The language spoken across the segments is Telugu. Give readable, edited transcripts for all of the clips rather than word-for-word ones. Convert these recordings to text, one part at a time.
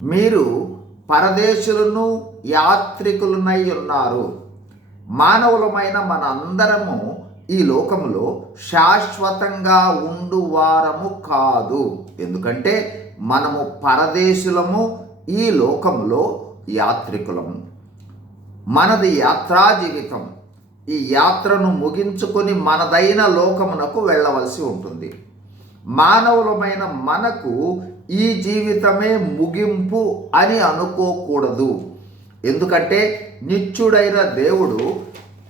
మీరు పరదేశులను యాత్రికులనై ఉన్నారు. మానవులమైన మన అందరము ఈ లోకములో శాశ్వతంగా ఉండువారము కాదు. ఎందుకంటే మనము పరదేశులము, ఈ లోకములో యాత్రికులము. మనది యాత్రా జీవితం. ఈ యాత్రను ముగించుకొని మనదైన లోకమునకు వెళ్ళవలసి ఉంటుంది. మానవులమైన మనకు ఈ జీవితమే ముగింపు అని అనుకోకూడదు. ఎందుకంటే నిత్యుడైన దేవుడు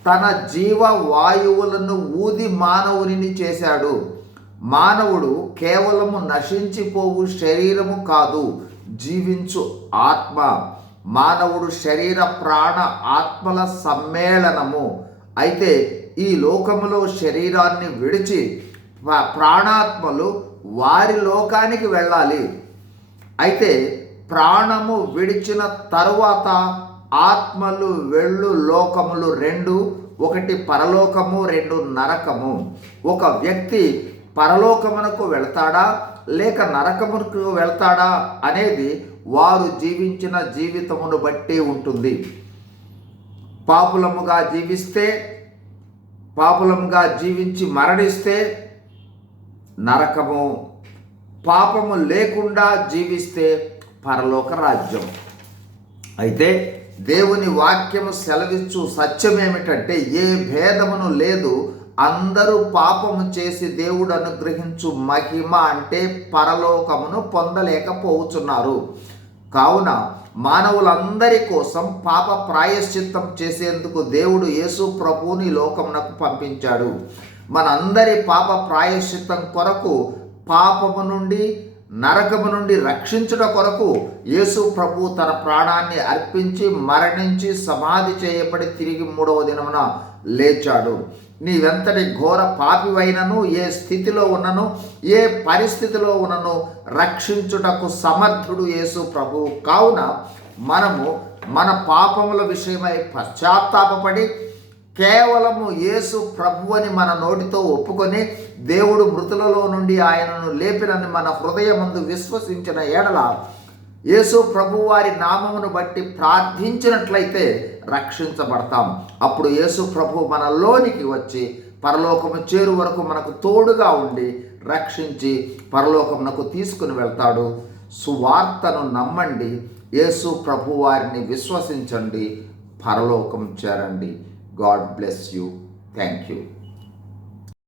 తన జీవ వాయువులను ఊది మానవుని చేశాడు. మానవుడు కేవలము నశించిపోవు శరీరము కాదు, జీవించు ఆత్మ. మానవుడు శరీర ప్రాణ ఆత్మల సమ్మేళనము. అయితే ఈ లోకములో శరీరాన్ని విడిచి ప్రాణాత్మలు వారి లోకానికి వెళ్ళాలి. అయితే ప్రాణము విడిచిన తరువాత ఆత్మలు వెళ్ళు లోకములు రెండు, ఒకటి పరలోకము, రెండు నరకము. ఒక వ్యక్తి పరలోకమునకు వెళ్తాడా లేక నరకమునకు వెళ్తాడా అనేది వారు జీవించిన జీవితమును బట్టి ఉంటుంది. పాపులముగా జీవించి మరణిస్తే నరకము, పాపము లేకుండా జీవిస్తే పరలోక రాజ్యం. అయితే దేవుని వాక్యము సెలవిచ్చు సత్యం ఏమిటంటే, ఏ భేదమును లేదు, అందరూ పాపము చేసి దేవుడు అనుగ్రహించు మహిమ అంటే పరలోకమును పొందలేకపోతున్నారు. కావున మానవులందరి కోసం పాప ప్రాయశ్చిత్తం చేసేందుకు దేవుడు యేసు ప్రభువుని లోకమునకు పంపించాడు. మనందరి పాప ప్రాయశ్చిత్తం కొరకు, పాపము నుండి నరకము నుండి రక్షించుట కొరకు యేసు ప్రభు తన ప్రాణాన్ని అర్పించి మరణించి సమాధి చేయబడి తిరిగి 3వ దినమున లేచాడు. నీవెంతటి ఘోర పాపివైనను, ఏ స్థితిలో ఉన్నను, ఏ పరిస్థితిలో ఉన్నను రక్షించుటకు సమర్థుడు యేసు ప్రభువు. కావున మనము మన పాపముల విషయమై పశ్చాత్తాపపడి కేవలము యేసు ప్రభు అని మన నోటితో ఒప్పుకొని దేవుడు మృతులలో నుండి ఆయనను లేపినని మన హృదయమందు విశ్వసించిన ఎడల యేసు ప్రభు వారి నామమును బట్టి ప్రార్థించినట్లయితే రక్షించబడతాం. అప్పుడు యేసు ప్రభు మనలోనికి వచ్చి పరలోకము చేరు వరకు మనకు తోడుగా ఉండి రక్షించి పరలోకమునకు తీసుకుని వెళ్తాడు. సువార్తను నమ్మండి, యేసు ప్రభు వారిని విశ్వసించండి, పరలోకం చేరండి. God bless you. Thank you.